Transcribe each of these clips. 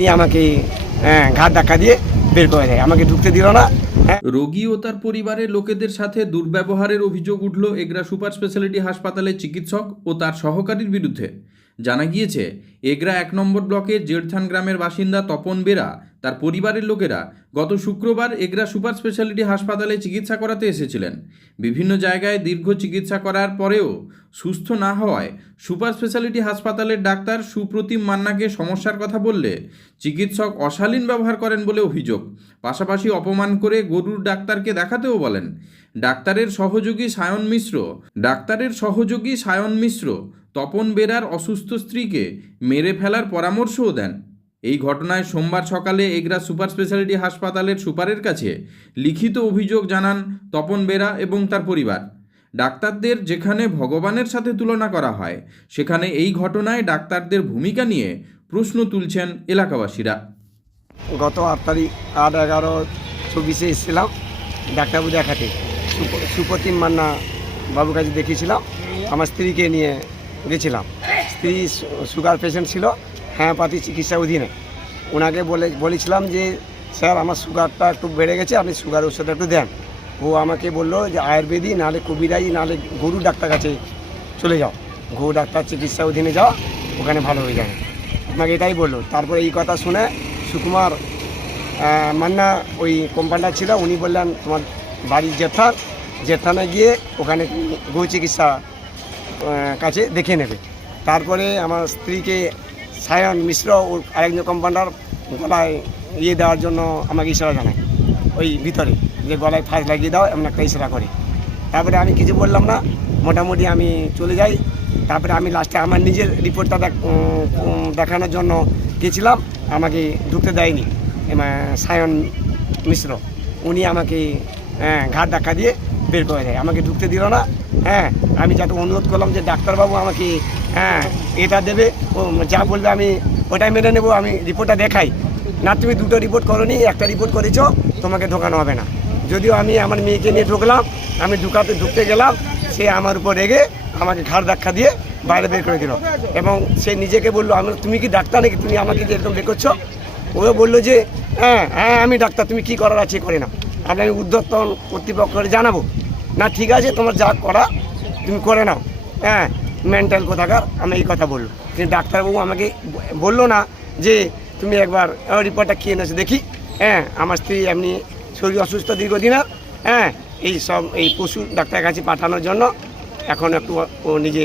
নিয়ে আমাকে হ্যাঁ, ঘাট ধাক্কা দিয়ে বের করে দেয়। আমাকে ঢুকতে দিল না হ্যাঁ। রোগী ও তার পরিবারের লোকেদের সাথে দুর্ব্যবহারের অভিযোগ উঠল এগরা সুপার স্পেশালিটি হাসপাতালের চিকিৎসক ও তার সহকারীর বিরুদ্ধে। জানা গিয়েছে এগরা এক নম্বর ব্লকের জেরথান গ্রামের বাসিন্দা তপন বেরা তার পরিবারের লোকেরা গত শুক্রবার এগরা সুপার স্পেশালিটি হাসপাতালে চিকিৎসা করাতে এসেছিলেন। বিভিন্ন জায়গায় দীর্ঘ চিকিৎসা করার পরেও সুস্থ না হওয়ায় সুপার স্পেশালিটি হাসপাতালের ডাক্তার সুপ্রতিম মান্নাকে সমস্যার কথা বললে চিকিৎসক অশালীন ব্যবহার করেন বলে অভিযোগ। পাশাপাশি অপমান করে গরুর ডাক্তারকে দেখাতেও বলেন। ডাক্তারের সহযোগী সায়ন মিশ্র, ডাক্তারের সহযোগী সায়ন মিশ্র, তপন বেরার অসুস্থ স্ত্রীকে মেরে ফেলার পরামর্শও দেন। এই ঘটনায় সোমবার সকালে এগরা সুপার স্পেশালিটি হাসপাতালের সুপারের কাছে লিখিত অভিযোগ জানান তপন বেরা এবং তার পরিবার। ডাক্তারদের যেখানে ভগবানের সাথে তুলনা করা হয়, সেখানে এই ঘটনায় ডাক্তারদের ভূমিকা নিয়ে প্রশ্ন তুলছেন এলাকাবাসীরা। গত আট তারিখ, আট এগারো চব্বিশে এসেছিলাম ডাক্তারবাবু দেখাতে সুপ- সুপ্রতিম মান্না বাবুর কাছে দেখিয়েছিলাম। আমার স্ত্রীকে নিয়ে গেছিলাম। স্ত্রী সুগার পেশেন্ট ছিল। হ্যাঁপাতি চিকিৎসা অধীনে। ওনাকে বলে, বলেছিলাম যে, স্যার, আমার সুগারটা একটু বেড়ে গেছে, আপনি সুগার ওষুধটা একটু দেন। ও আমাকে বলল যে আয়ুর্বেদিক নাহলে কবিরাজি নাহলে গরু ডাক্তার কাছে চলে যাও। গরু ডাক্তার চিকিৎসা অধীনে যাও, ওখানে ভালো হয়ে যাবে। আমাকে এটাই বলল। তারপরে এই কথা শুনে সুকুমার মান্না ওই কোম্পানিটা ছিল, উনি বললেন, তোমার বাড়ির জেঠার জেঠানে গিয়ে ওখানে গৌ চিকিৎসা কাছে দেখে নেবে। তারপরে আমার স্ত্রীকে সায়ন মিশ্র ও আরেকজন কোম্পান্ডার গলায় ইয়ে দেওয়ার জন্য আমাকে ইশারা জানায়। ওই ভিতরে যে গলায় ফাঁস লাগিয়ে দাও এমন একটা ইশারা করে। তারপরে আমি কিছু বললাম না মোটামুটি আমি চলে যাই। তারপরে আমি লাস্টে আমার নিজের রিপোর্টটা দেখানোর জন্য গেছিলাম আমাকে ঢুকতে দেয়নি সায়ন মিশ্র। উনি আমাকে হ্যাঁ, ঘাট ধাক্কা দিয়ে বের করে দেয়। আমাকে ঢুকতে দিল না হ্যাঁ আমি যাতে অনুরোধ করলাম যে ডাক্তারবাবু আমাকে হ্যাঁ এটা দেবে যা বলবে আমি, ওটাই মেনে নেব, আমি রিপোর্টটা দেখাই। না, তুমি দুটো রিপোর্ট করনি, একটা রিপোর্ট করেছ, তোমাকে ঢোকানো হবে না। যদিও আমি আমার মেয়েকে নিয়ে ঢুকলাম, আমি ঢুকাতে ঢুকতে গেলাম, সে আমার উপর রেগে আমাকে ঘাড় ধাক্কা দিয়ে বাইরে বের করে দিল। এবং সে নিজেকে বলল, আমি, তুমি কি ডাক্তার নাকি? তুমি আমাকে যে এরকম বের করছ? ও বলল যে হ্যাঁ হ্যাঁ আমি ডাক্তার, তুমি কি করার আছে করে না আপনি আমি উদ্যোক্তন কর্তৃপক্ষকে জানাব। না, ঠিক আছে, তোমার যা করা, তুমি করে নাও। হ্যাঁ মেন্টাল কোথাকার আমি এই কথা বলল কিন্তু ডাক্তারবাবু আমাকে বলল না যে তুমি একবার রিপোর্টটা খেয়ে নেছো দেখি। হ্যাঁ আমার স্ত্রী এমনি শরীর অসুস্থ দীর্ঘদিনের। হ্যাঁ এই সব এই পশু ডাক্তারের কাছে পাঠানোর জন্য এখন একটু ও- নিজে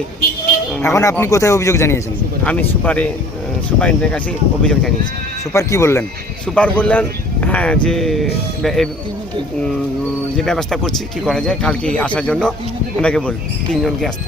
এখন আপনি কোথায় অভিযোগ জানিয়েছেন? আমি সুপারে সুপারিনদের কাছে অভিযোগ জানিয়েছি। সুপার কি বললেন? সুপার বললেন হ্যাঁ যে যে ব্যবস্থা করছি কি করা যায় কালকে আসার জন্য ওনাকে বল তিনজনকে আসতে।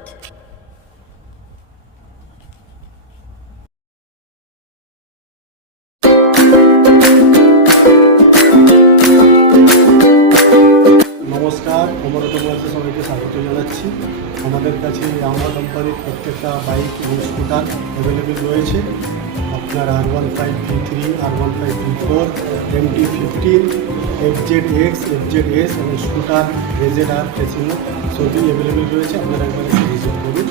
নমস্কার অমর অটোমোবাইলসে সবাইকে স্বাগত জানাচ্ছি আমাদের কাছে আমরা কোম্পানির প্রত্যেকটা বাইক এবং স্কুটার অ্যাভেলেবেল রয়েছে আপনার R one five three three R one five three four M T fifteen F Z X F Z S এবং স্কুটার রেজেড আর ফেসিনো সবই অ্যাভেলেবেল রয়েছে আপনারা একবার ভিজিট করুন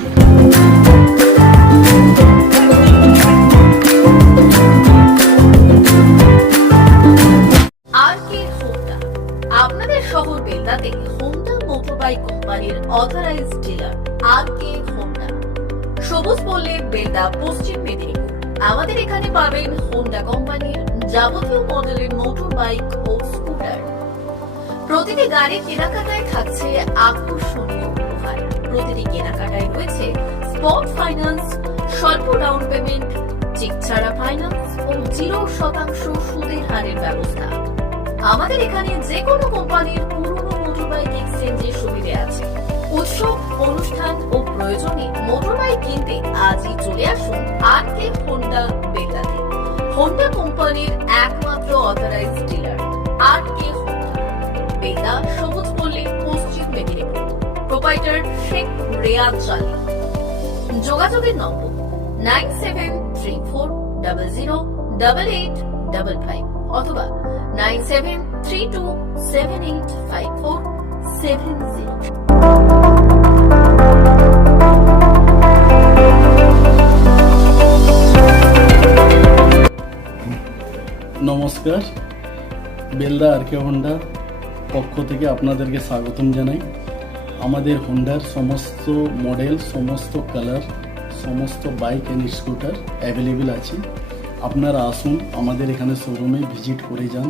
বেলদা পশ্চিম মেদিনীপুর। আমাদের এখানে পাবেন হোন্ডা কোম্পানির যাবতীয় মডেলের মোটর বাইক ও স্কুটার প্রতিটি গাড়ি কেনাকাটায় থাকছে আকর্ষণীয় উপহার। প্রতিটি কেনাকাটায় রয়েছে স্পট ফাইন্যান্স স্বল্প ডাউন পেমেন্ট চেক ছাড়া ফাইন্যান্স ও জিরো শতাংশ সুদের হারের ব্যবস্থা। আমাদের এখানে যে কোনো কোম্পানির পুরনো মোটর বাইক মোটর কিনতে আজই চলে আসুন আর কে হোন্ডা বেতাতে হোন্ডা কোম্পানির একমাত্র অথরাইজড ডিলার আর কে বেতা, সবুজ পল্লী, পশ্চিম মেদিনীপুর। প্রোপাইটার শেখ রেয়াদ চালি যোগাযোগের নম্বর nine seven three four double zero double eight double five অথবা nine seven three two seven eight five four seven zero নমস্কার। বেলদা আর কে হোন্ডা পক্ষ থেকে আপনাদেরকে স্বাগতম জানাই। আমাদের হন্ডার সমস্ত মডেল, সমস্ত কালার, সমস্ত বাইক অ্যান্ড স্কুটার অ্যাভেলেবেল আছে। আপনারা আসুন আমাদের এখানে শোরুমে ভিজিট করে যান।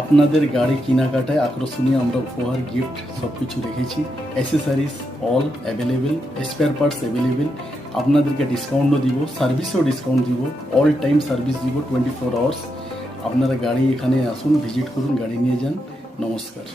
আপনাদের গাড়ি কেনাকাটায় আকর্ষণীয় আমরা উপহার গিফট সব কিছু রেখেছি। Accessories all available spare parts available আপনাদেরকে ডিসকাউন্টও দিব সার্ভিসেও ডিসকাউন্ট দিব। অল টাইম সার্ভিস দিব টোয়েন্টি ফোর আওয়ার্স আপনারা গাড়ি এখানে আসুন ভিজিট করুন গাড়ি নিয়ে যান। নমস্কার।